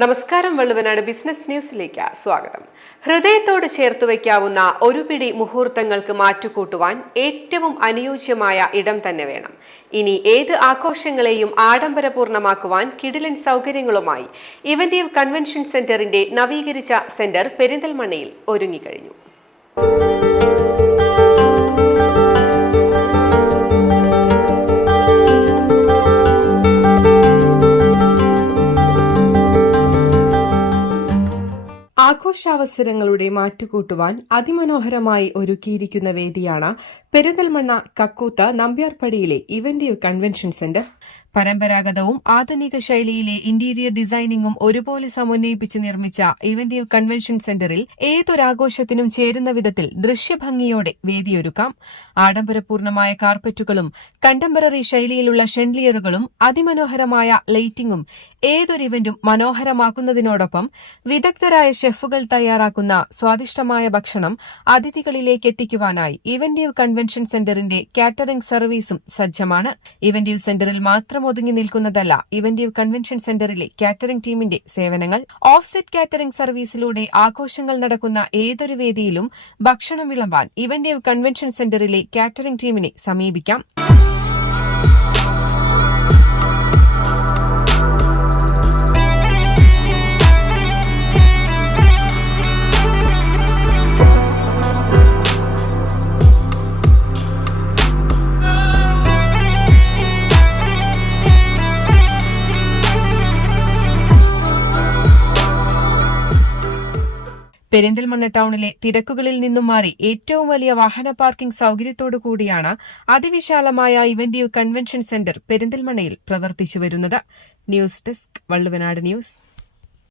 നമസ്കാരം. വള്ളുവനാട് ബിസിനസ് ന്യൂസിലേക്ക് സ്വാഗതം. ഹൃദയത്തോട് ചേർത്ത് വയ്ക്കാവുന്ന ഒരു പിടി മുഹൂർത്തങ്ങൾക്ക് മാറ്റുകൂട്ടുവാൻ ഏറ്റവും അനുയോജ്യമായ ഇടം തന്നെ വേണം. ഇനി ഏത് ആഘോഷങ്ങളെയും ആഡംബരപൂർണമാക്കുവാൻ കിടിലൻ സൗകര്യങ്ങളുമായി ഇവന്റീവ് കൺവെൻഷൻ സെന്ററിന്റെ നവീകരിച്ച സെന്റർ പെരിന്തൽമണ്ണയിൽ ഒരുങ്ങിക്കഴിഞ്ഞു. ആഘോഷാവസരങ്ങളുടെ മാറ്റുകൂട്ടുവാൻ അതിമനോഹരമായി ഒരുക്കിയിരിക്കുന്ന വേദിയാണ് പെരിന്തൽമണ്ണ കക്കൂത്ത് നമ്പ്യാർപ്പടിയിലെ ഇവന്റീവ് കൺവെൻഷൻ സെന്റർ. പരമ്പരാഗതവും ആധുനിക ശൈലിയിലെ ഇന്റീരിയർ ഡിസൈനിങ്ങും ഒരുപോലെ സമന്വയിപ്പിച്ച് നിർമ്മിച്ച ഇവന്റീവ് കൺവെൻഷൻ സെന്ററിൽ ഏതൊരാഘോഷത്തിനും ചേരുന്ന വിധത്തിൽ ദൃശ്യഭംഗിയോടെ വേദിയൊരുക്കാം. ആഡംബരപൂർണമായ കാർപ്പറ്റുകളും കണ്ടംപററി ശൈലിയിലുള്ള ഷെൻലിയറുകളും അതിമനോഹരമായ ലൈറ്റിംഗും ഏതൊരു ഇവന്റും മനോഹരമാക്കുന്നതിനോടൊപ്പം വിദഗ്ധരായ ഷെഫുകൾ തയ്യാറാക്കുന്ന സ്വാദിഷ്ടമായ ഭക്ഷണം അതിഥികളിലേക്ക് എത്തിക്കുവാനായി ഇവന്റീവ് കൺവെൻഷൻ സെന്ററിന്റെ കാറ്ററിംഗ് സർവീസും സജ്ജമാണ്. ഇവന്റീവ് സെന്ററിൽ മാത്രം ഒതുങ്ങി നിൽക്കുന്നതല്ല ഇവന്റീവ് കൺവെൻഷൻ സെന്ററിലെ കാറ്ററിംഗ് ടീമിന്റെ സേവനങ്ങൾ. ഓഫ്സെറ്റ് കാറ്ററിംഗ് സർവീസിലൂടെ ആഘോഷങ്ങൾ നടക്കുന്ന ഏതൊരു വേദിയിലും ഭക്ഷണം വിളമ്പാൻ ഇവന്റീവ് കൺവെൻഷൻ സെന്ററിലെ കാറ്ററിംഗ് ടീമിനെ സമീപിക്കാം. പെരിന്തൽമണ്ണ ടൗണിലെ തിരക്കുകളിൽ നിന്നും മാറി ഏറ്റവും വലിയ വാഹന പാർക്കിംഗ് സൌകര്യത്തോടു കൂടിയാണ് അതിവിശാലമായ ഇവന്റീവ് കൺവെൻഷൻ സെന്റർ പെരിന്തൽമണ്ണയിൽ പ്രവർത്തിച്ചു വരുന്നത്. News desk, Valluvanad news.